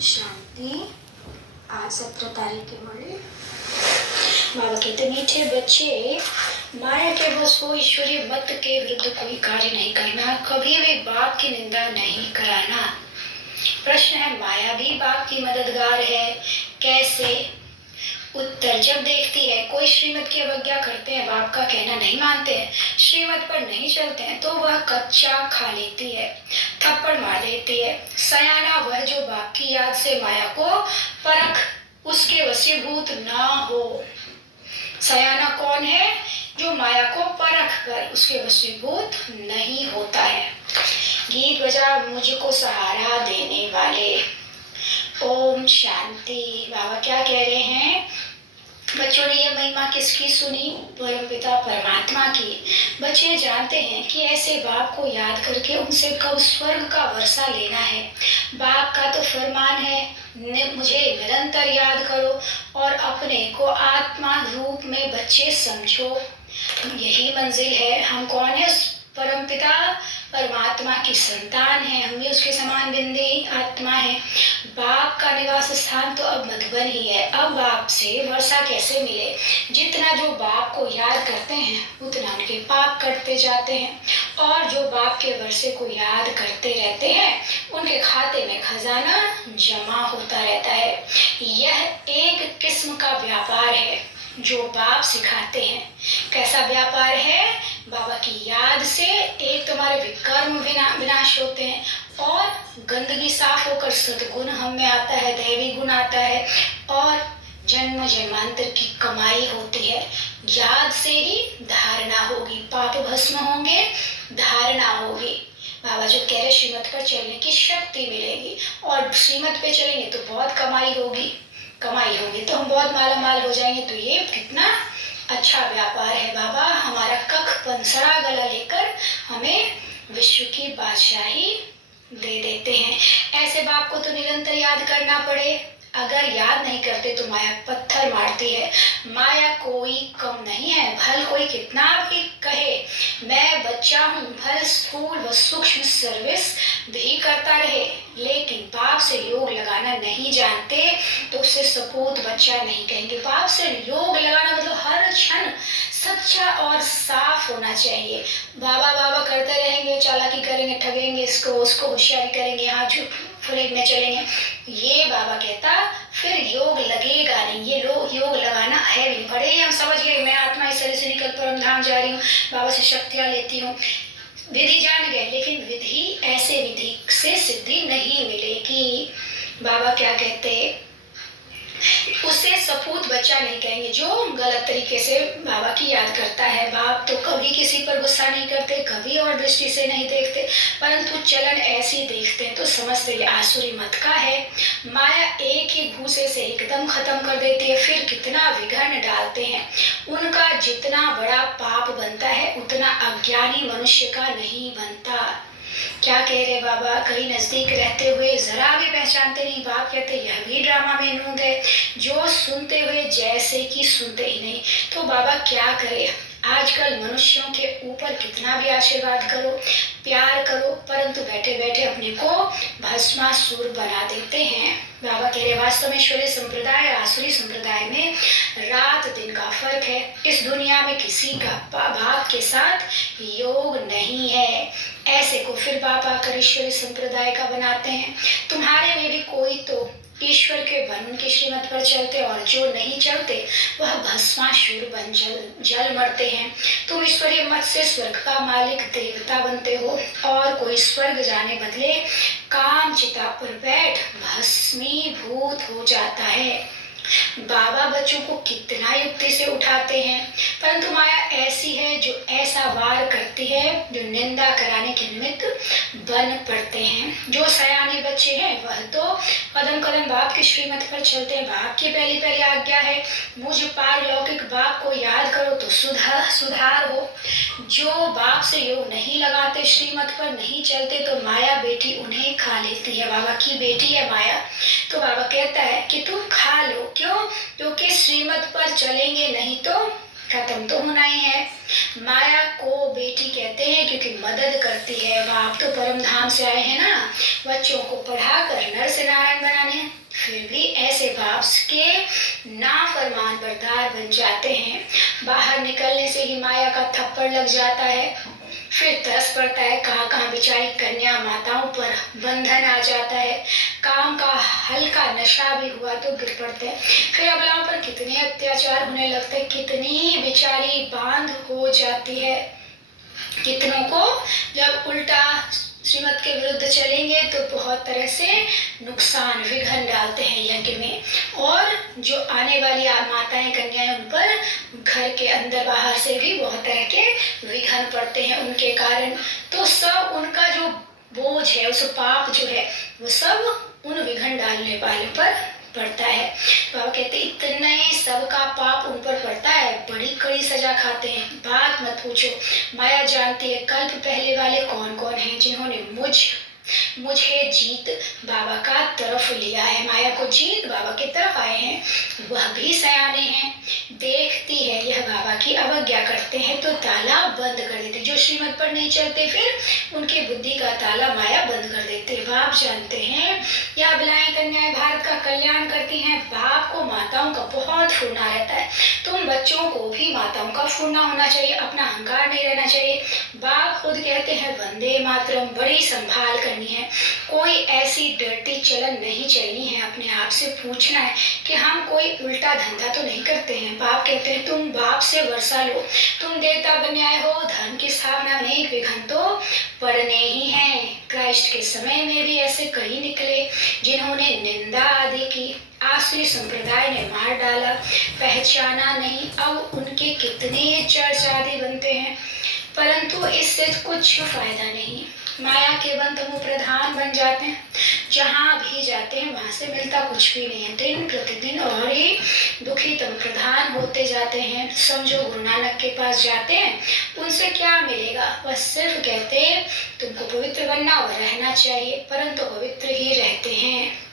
शांति। आज 17 तारीख के मुरली। बाबा कहते मीठे बच्चे, माया के बस हो ईश्वरीय मत के विरुद्ध कोई कार्य नहीं करना, कभी भी बाप की निंदा नहीं कराना। प्रश्न है, माया भी बाप की मददगार है? कैसे? उत्तर, जब देखती है कोई श्रीमत की अवज्ञा करते हैं, बाप का कहना नहीं मानते हैं, श्रीमत पर नहीं चलते हैं, तो वह कच्चा खा लेती है, थप्पड़ मार देती है। सयाना वह जो बाप की याद से माया को परख उसके वशीभूत ना हो। सयाना कौन है? जो माया को परख कर उसके वशीभूत नहीं होता है। गीत बजा मुझको सहारा देने वाले। ओम शांति। बाबा क्या कह रहे हैं? बच्चों ने ये महिमा किसकी सुनी? परमपिता परमात्मा की। बच्चे जानते हैं कि ऐसे बाप को याद करके उनसे कब स्वर्ग का वर्षा लेना है। बाप का तो फरमान है, मुझे निरंतर याद करो और अपने को आत्मा रूप में बच्चे समझो। यही मंजिल है। हम कौन है? परमपिता परमात्मा की संतान है, हम भी उसके समान बिंदी आत्मा है। बाप का निवास स्थान तो अब मधुबन ही है। अब बाप से वर्षा कैसे मिले? जितना जो बाप को याद करते हैं उतना उनके पाप कटते जाते हैं, और जो बाप के वर्षे को याद करते रहते हैं उनके खाते में खजाना जमा होता रहता है। यह एक किस्म का व्यापार है जो बाप सिखाते हैं। कैसा व्यापार है? बाबा की याद से एक तुम्हारे विकर्म विनाश होते हैं और गंदगी साफ होकर सद्गुण हम में आता है, दैवी गुण आता है, और जन्म जन्मांतर की कमाई होती है। याद से ही धारणा होगी, पाप भस्म होंगे, धारणा होगी। बाबा जो कह रहे श्रीमत पर चलने की शक्ति मिलेगी, और श्रीमत पे चलेंगे तो बहुत कमाई होगी तो हम बहुत माला माल हो जाएंगे। तो ये कितना अच्छा व्यापार है। बाबा हमारा कख पंसरा गला लेकर हमें विश्व की बादशाही दे देते हैं। ऐसे बाप को तो निरंतर याद करना पड़े। अगर याद नहीं करते तो माया पत्थर मारती है। माया कोई कम नहीं है, भल कोई कितना भी कहे मैं बच्चा हूँ, भल स्थूल व सूक्ष्म सर्विस भी करता रहे, लेकिन बाप से योग लगाना नहीं जानते तो उसे सपूत बच्चा नहीं कहेंगे। बाप से योग लगाना मतलब हर क्षण सच्चा और साफ होना चाहिए। बाबा बाबा करते रहेंगे, चालाकी करेंगे, ठगेंगे, इसको उसको होशियारी करेंगे, यहाँ झूठ फरेब में चलेंगे, ये बाबा कहता फिर योग लगेगा नहीं। ये योग लगाना है भी। बड़े ही हम समझ गए मैं आत्मा इस शरीर से निकल परम धाम जा रही हूँ, बाबा से शक्तियाँ लेती हूँ, विधि जान गए, लेकिन विधि ऐसे विधि से सिद्धि नहीं मिलेगी। बाबा क्या कहते? उसे सपूत बच्चा नहीं कहेंगे जो गलत तरीके से बाबा की याद करता है। बाप तो कभी किसी पर गुस्सा नहीं करते, कभी और दृष्टि से नहीं देखते, परंतु चलन ऐसी देखते हैं तो समझते ये आसुरी मत का है। माया एक ही घूसे से एकदम खत्म कर देती है, फिर कितना विघ्न डालते हैं। उनका जितना बड़ा पाप बनता है उतना अज्ञानी मनुष्य का नहीं बनता। क्या कह रहे बाबा? कहीं नजदीक रहते हुए जरा भी पहचानते नहीं। बाप कहते यह भी ड्रामा में नूंद है, जो सुनते हुए जैसे कि सुनते ही नहीं। तो बाबा क्या करे? आजकल मनुष्यों के ऊपर कितना भी आशीर्वाद करो, प्यार करो, परंतु बैठे बैठे अपने को भस्मासुर बना देते हैं। बाबा कह रहे वास्तव में ईश्वरीय संप्रदाय और आसुरी संप्रदाय में रात दिन का फर्क है। इस दुनिया में किसी का बाप के साथ योग नहीं है। ऐसे को फिर बाप आकर ईश्वरीय संप्रदाय का बनाते हैं। तुम्हारे में भी कोई तो ईश्वर के वन की श्रीमत पर चलते, और जो नहीं चलते वह भस्मासुर बन जल मरते हैं। तुम ईश्वरीय मत से स्वर्ग का मालिक देवता बनते हो, और कोई स्वर्ग जाने बदले काम चिता पर बैठ भस्मीभूत हो जाता है। बाबा बच्चों को कितना युक्ति से उठाते हैं, परंतु माया ऐसी है जो ऐसा वार करती है जो निंदा कराने के निमित्त बन पड़ते हैं। जो सयाने बच्चे हैं वह तो कदम कदम बाप की श्रीमत पर चलते हैं। बाप की पहली आज्ञा है मुझ पारलौकिक बाप को याद करो तो सुधार हो। जो बाप से योग नहीं लगाते, श्रीमत पर नहीं चलते, तो माया बेटी उन्हें खा लेती है। बाबा की बेटी है माया। तो बाबा कहता है कि तुम खा लो। क्यों? क्योंकि श्रीमत पर चलेंगे नहीं तो खत्म तो होना ही है। माया को बेटी कहते हैं क्योंकि मदद करती है। बाप तो परम धाम से आए हैं ना, बच्चों को पढ़ाकर नर से नारायण बनाने, फिर भी ऐसे बाप के नाफरमान बरदार बन जाते हैं। बाहर निकलने से ही माया का थप्पड़ लग जाता है, फिर तरस पड़ता है। कहाँ कहाँ बेचारी कन्या माताओं पर बंधन आ जाता है। काम का हल्का नशा भी हुआ तो गिर पड़ते हैं। फिर अबलाओं पर कितने अत्याचार होने लगते हैं, कितनी बेचारी बांध हो जाती है। कितनों को जब उल्टा श्रीमत के विरुद्ध चलेंगे तो बहुत तरह से नुकसान विघन डालते हैं यज्ञ में, और जो आने वाली माताएं कन्याएं उन पर घर के अंदर बाहर से भी बहुत तरह के विघन पड़ते हैं उनके कारण। तो सब उनका जो बोझ है, उस पाप जो है, वो सब उन विघन डालने वाले पर पड़ता है। बाबा कहते इतने सबका पाप उन पर पड़ता है, बड़ी कड़ी सजा खाते हैं, बात मत पूछो। माया जानती है कल्प पहले वाले कौन कौन हैं जिन्होंने मुझे जीत बाबा का तरफ लिया है, माया को जीत बाबा की तरफ आए हैं। वह भी सयाने हैं, देखती है यह बाबा की अवज्ञा करते हैं तो ताला बंद कर देते। जो श्रीमत पर नहीं चलते फिर उनकी बुद्धि का ताला माया बंद कर देते। बाप जानते हैं यह अबलाएं कन्याएं भारत का कल्याण करती हैं। बाप को माताओं का बहुत फूरना रहता है, तुम बच्चों को भी माताओं का फूरना होना चाहिए, अपना अहंकार नहीं रहना चाहिए। बाप खुद कहते हैं वंदे मातरम, बड़ी संभाल करनी है, कोई ऐसी डर्टी चलन नहीं चलनी है। अपने आप से पूछना है कि हम कोई उल्टा धंधा तो नहीं करते हैं। बाप कहते हैं तुम बाप से वर्षा लो, तुम देवता बन आए हो, धर्म की स्थापना में विघन तो पड़ने ही हैं। क्राइस्ट के समय में भी ऐसे कई निकले जिन्होंने निंदा आदि की, आसुरी संप्रदाय ने मार डाला, पहचाना नहीं। अब उनके कितने चर्च आदि बनते हैं, परंतु इससे कुछ फायदा नहीं। माया के बंद तमो प्रधान बन जाते हैं, जहाँ भी जाते हैं वहां से मिलता कुछ भी नहीं है। दिन प्रतिदिन और ही दुखी तम प्रधान होते जाते हैं। समझो गुरु नानक के पास जाते हैं, उनसे क्या मिलेगा? वह सिर्फ कहते हैं तुमको पवित्र बनना और रहना चाहिए, परंतु पवित्र ही रहते हैं।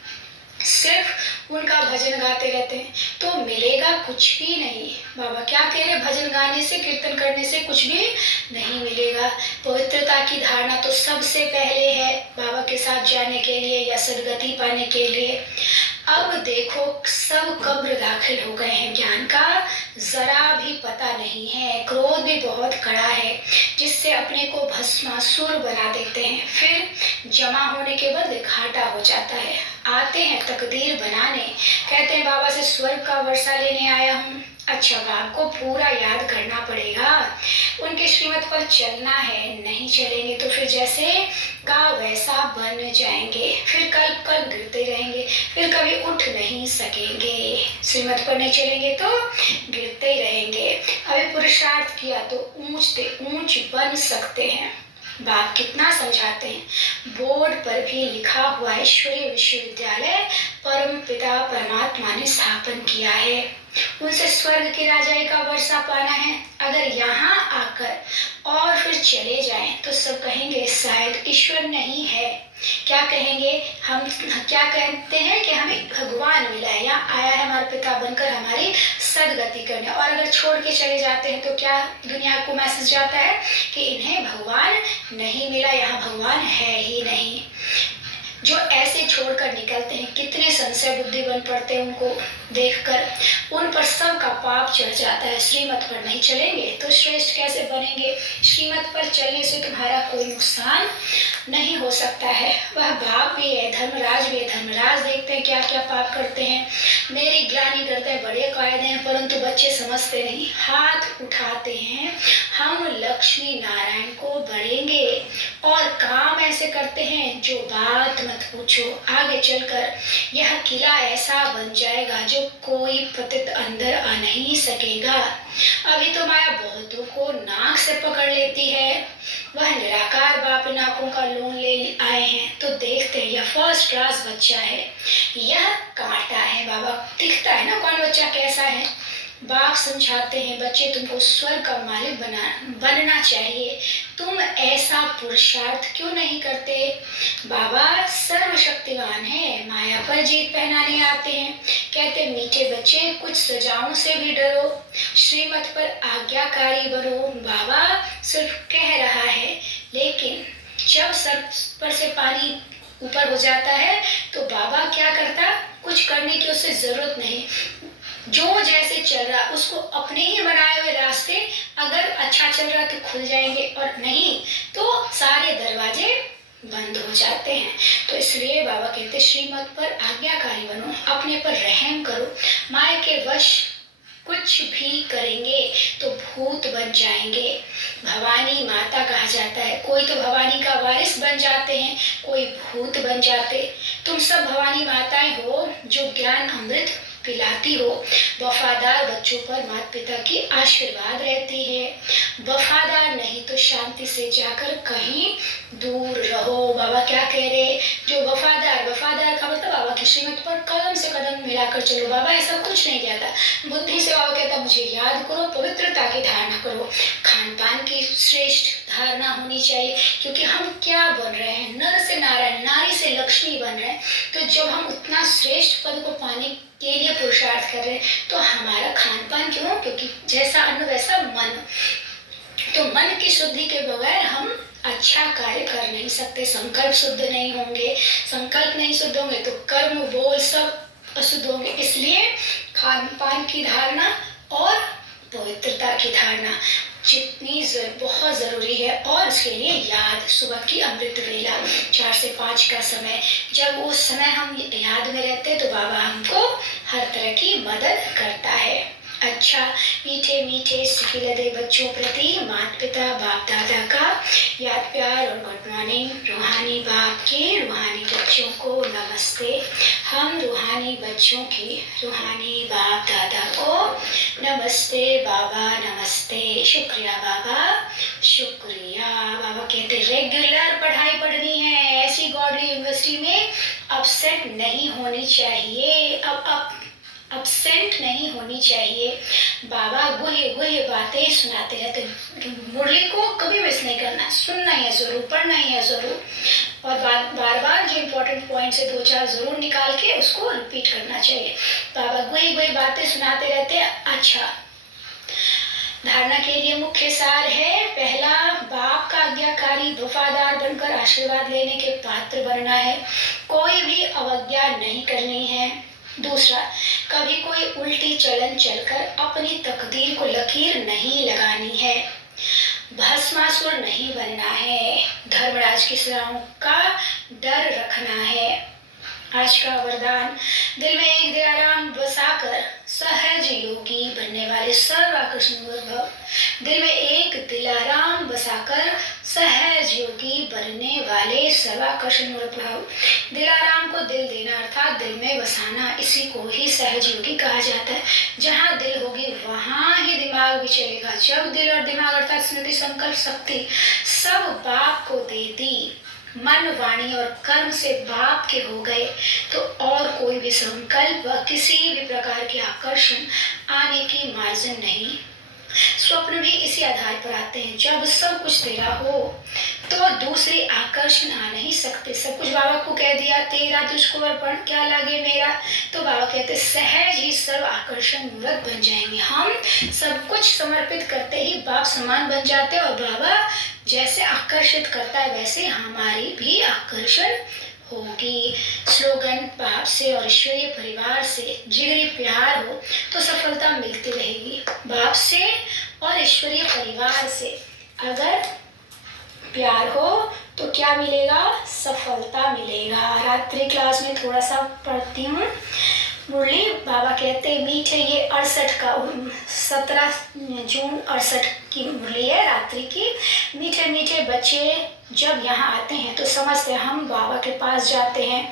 सिर्फ उनका भजन गाते रहते हैं तो मिलेगा कुछ भी नहीं। बाबा क्या कह रहे, भजन गाने से कीर्तन करने से कुछ भी नहीं मिलेगा। पवित्रता की धारणा तो सबसे पहले है बाबा के साथ जाने के लिए या सदगति पाने के लिए। अब देखो सब कब्र दाखिल हो गए हैं, ज्ञान का जरा भी पता नहीं है। क्रोध भी बहुत कड़ा है जिससे अपने को भस्मासुर बना देते हैं, फिर जमा होने के बाद घाटा हो जाता है। आते हैं तकदीर बनाने, कहते हैं बाबा से स्वर्ग का वर्षा लेने आया हूँ। अच्छा, बाप को पूरा याद करना पड़ेगा, उनके श्रीमत पर चलना है। नहीं चलेंगे तो फिर जैसे का वैसा बन जाएंगे, फिर कल गिरते रहेंगे, फिर कभी उठ नहीं सकेंगे। श्रीमत पर नहीं चलेंगे तो गिरते ही रहेंगे। अभी पुरुषार्थ किया तो ऊंच से ऊंच बन सकते हैं। बाप कितना समझाते हैं, बोर्ड पर भी लिखा हुआ है ईश्वरीय विश्वविद्यालय परम पिता परमात्मा ने स्थापन किया है, उनसे स्वर्ग की राजाई का वर्षा पाना है। अगर यहाँ आकर और फिर चले जाएं तो सब कहेंगे शायद ईश्वर नहीं है। क्या कहेंगे? हम क्या कहते हैं कि हमें भगवान मिला है, यहाँ आया है हमारे पिता बनकर हमारी सदगति करने। और अगर छोड़ के चले जाते हैं तो क्या दुनिया को मैसेज जाता है कि इन्हें भगवान नहीं मिला, यहाँ भगवान है ही नहीं। जो ऐसे छोड़कर निकलते हैं कितने संशय बुद्धि बन पड़ते हैं, उनको देखकर उन पर सब का पाप चढ़ जाता है। श्रीमत पर नहीं चलेंगे तो श्रेष्ठ कैसे बनेंगे? श्रीमत पर चलने से तुम्हारा कोई नुकसान नहीं हो सकता है। वह बाप भी है, धर्मराज भी है। धर्मराज देखते हैं क्या क्या पाप करते हैं, मेरी ग्लानि करते हैं, बड़े कायदे हैं, परंतु बच्चे समझते नहीं, हाथ उठाते हैं हम लक्ष्मी नारायण को बढ़ेंगे और काम ऐसे करते हैं जो बात मत पूछो। आगे चलकर यह किला ऐसा बन जाएगा जो कोई पतित अंदर आ नहीं सकेगा। अभी तो माया बहुतों को नाक से पकड़ लेती है। वह निराकार बाप नाकों का लोन ले आए हैं तो देखते हैं यह फर्स्ट क्लास बच्चा है, यह कांटा है। बाबा दिखता है ना कौन बच्चा कैसा है। बाप समझाते हैं बच्चे तुमको स्वर्ग का मालिक बनना चाहिए, तुम ऐसा पुरुषार्थ क्यों नहीं करते? बाबा सर्वशक्तिमान है, माया पर जीत पहनाने आते हैं। कहते मीठे बच्चे कुछ सजाओं से भी डरो, श्रीमत पर आज्ञाकारी बनो। बाबा सिर्फ कह रहा है, लेकिन जब सर पर से पानी ऊपर हो जाता है तो बाबा क्या करता, कुछ करने की उसे जरूरत नहीं। जो जैसे चल रहा उसको अपने ही बनाए हुए रास्ते अगर अच्छा चल रहा तो खुल जाएंगे और नहीं तो सारे दरवाजे बंद हो जाते हैं। तो इसलिए बाबा कहते श्रीमत पर आज्ञाकारी बनो, अपने पर रहम करो। माया के वश कुछ भी करेंगे तो भूत बन जाएंगे। भवानी माता कहा जाता है, कोई तो भवानी का वारिस बन जाते हैं, कोई भूत बन जाते। तुम सब भवानी माताएं हो जो ज्ञान अमृत पिलाती हो। वफादार बच्चों पर माता पिता की आशीर्वाद रहती है। वफादार नहीं तो शांति से जाकर कहीं दूर रहो। बाबा क्या कह रहे, जो वफादार, वफादार का मतलब बाबा की श्रीमत पर कदम से कदम मिलाकर चलो। बाबा ऐसा कुछ नहीं कहता, बुद्धि से बाबा कहता मुझे याद करो, पवित्रता की धारणा करो। खान पान की श्रेष्ठ धारणा होनी चाहिए, क्योंकि हम क्या बन रहे हैं, नर से नारायण, नारी से लक्ष्मी बन रहे हैं। तो जब हम उतना श्रेष्ठ पद को पाने के लिए पुरुषार्थ कर रहे हैं तो हमारा खान पान क्यों, क्योंकि जैसा अन्न वैसा मन। तो मन की शुद्धि के बगैर हम अच्छा कार्य कर नहीं सकते। संकल्प शुद्ध नहीं होंगे, संकल्प नहीं शुद्ध होंगे तो कर्म बोल सब अशुद्ध होंगे। इसलिए खान पान की धारणा और पवित्रता की धारणा जितनी बहुत जरूरी है। और उसके लिए याद, सुबह की अमृत वेला 4 से 5 का समय, जब उस समय हम याद में रहते तो बाबा हमको हर तरह की मदद करता है। अच्छा, मीठे मीठे सिखिलदे बच्चों प्रति माता पिता बाप दादा का याद प्यार और गुड मॉर्निंग। रूहानी बाप के रूहानी बच्चों को नमस्ते। हम रूहानी बच्चों की रूहानी बाप दादा को नमस्ते। बाबा नमस्ते, शुक्रिया बाबा, शुक्रिया। बाबा कहते रेगुलर पढ़ाई पढ़नी है, ऐसी गॉडली यूनिवर्सिटी में अपसेट नहीं होनी चाहिए। अब अपसेंट नहीं होनी चाहिए। बाबा गुहे गुहे बातें सुनाते रहते, मुरली को कभी मिस नहीं करना, सुनना ही है जरूर, पढ़ना ही है जरूर, और बार बार जो इम्पोर्टेंट पॉइंट है 2-4 जरूर निकाल के उसको रिपीट करना चाहिए। बाबा गुहे गुहे बातें सुनाते रहते। अच्छा, धारणा के लिए मुख्य सार है, पहला बाप का आज्ञाकारी वफादार बनकर आशीर्वाद लेने के पात्र बनना है, कोई भी अवज्ञा नहीं करनी है। दूसरा, कभी कोई उल्टी चलन चलकर अपनी तकदीर को लकीर नहीं लगानी है, भस्मासुर नहीं बनना है, धर्मराज की सलाहों का डर रखना है। आज का वरदान, दिल में एक दिलाराम बसाकर सहज योगी बनने वाले सर्व आकर्षण भव। दिल में एक दिलाराम बसाकर सहज योगी बनने वाले सर्वाकर्षण प्रभाव। दिलाराम को दिल देना अर्थात दिल में बसाना, इसी को ही सहज योगी कहा जाता है। जहाँ दिल होगी वहाँ ही दिमाग भी चलेगा। जब दिल और दिमाग अर्थात स्मृति संकल्प शक्ति सब बाप को दे दी, मन वाणी और कर्म से बाप के हो गए, तो और कोई भी संकल्प व किसी भी प्रकार के आकर्षण आने की मार्जिन नहीं। स्वप्न भी इसी आधार पर आते हैं। जब सब कुछ तेरा हो तो दूसरे आकर्षण आ नहीं सकते। सब कुछ बाबा को कह दिया, तेरा तुझको अर्पण, क्या लागे मेरा। तो बाबा कहते सहज ही सर्व आकर्षण मूर्त बन जाएंगे। हम सब कुछ समर्पित करते ही बाप समान बन जाते, और बाबा जैसे आकर्षित करता है वैसे हमारी भी आकर्षण होगी। स्लोगन, बाप से और ईश्वरीय परिवार से जिगरी प्यार हो तो सफलता मिलती रहेगी। बाप से और ईश्वरीय परिवार से अगर प्यार हो तो क्या मिलेगा, सफलता मिलेगा। रात्रि क्लास में थोड़ा सा पढ़ती हूँ मुरली। बाबा कहते मीठे, ये 17 जून 68 की मुरली है रात्रि की। मीठे मीठे बच्चे जब यहाँ आते हैं तो समझते हैं हम बाबा के पास जाते हैं,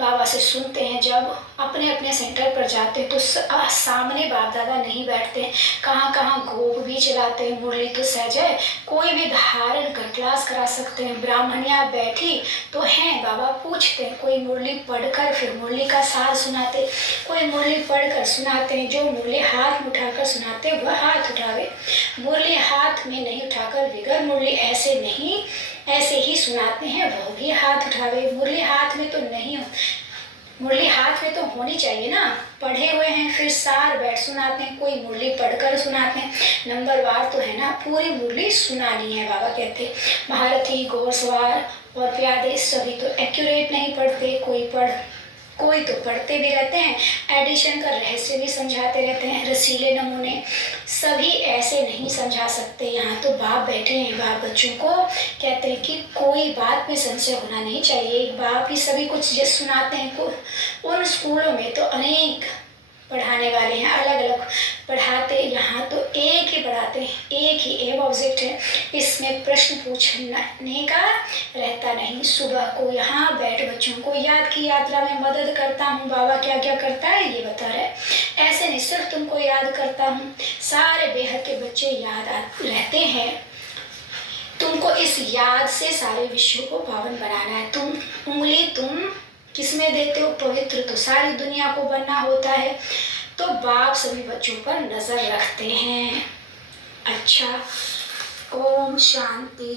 बाबा से सुनते हैं। जब अपने अपने सेंटर पर जाते हैं तो सामने बाप दादा नहीं बैठते हैं, कहाँ कहाँ घोप भी चलाते हैं। मुरली तो सहज है, कोई भी धारण कर क्लास करा सकते हैं। ब्राह्मणियाँ बैठी तो हैं, बाबा पूछते हैं। कोई मुरली पढ़कर फिर मुरली का सार सुनाते, कोई मुरली पढ़कर सुनाते हैं। जो मुरली हाथ में उठाकर सुनाते वह हाथ उठावे, मुरली हाथ में नहीं उठाकर बिगर मुरली ऐसे ही सुनाते हैं, वो भी हाथ उठावे। मुरली हाथ में तो नहीं मुरली हाथ में तो होनी चाहिए ना। पढ़े हुए हैं फिर सार बैठ सुनाते हैं, कोई मुरली पढ़कर सुनाते हैं, नंबरवार तो है ना, पूरी मुरली सुनानी है। बाबा कहते महारथी घोड़सवार और प्यादे सभी तो एक्यूरेट नहीं पढ़ते, कोई तो पढ़ते भी रहते हैं, एडिशन का रहस्य भी समझाते रहते हैं, रसीले नमूने सभी ऐसे नहीं समझा सकते। यहाँ तो बाप बैठे हैं, बाप बच्चों को कहते हैं कि कोई बात में संशय होना नहीं चाहिए, एक बाप ही सभी कुछ जिस सुनाते हैं। उन स्कूलों में तो अनेक पढ़ाने वाले हैं, अलग अलग पढ़ाते, यहाँ तो एक ही पढ़ाते हैं, एक ही एम ऑब्जेक्ट है, इसमें प्रश्न पूछने का रहता नहीं। सुबह को यहाँ बैठ बच्चों को याद की यात्रा में मदद करता हूँ। बाबा क्या क्या करता है ये बता रहे, ऐसे नहीं सिर्फ तुमको याद करता हूँ, सारे बेहद के बच्चे याद रहते हैं। तुमको इस याद से सारे विश्व को पावन बनाना है। तुम किसमें देते हो? पवित्र तो सारी दुनिया को बनना होता है। तो बाप सभी बच्चों पर नजर रखते हैं। अच्छा, ओम शांति।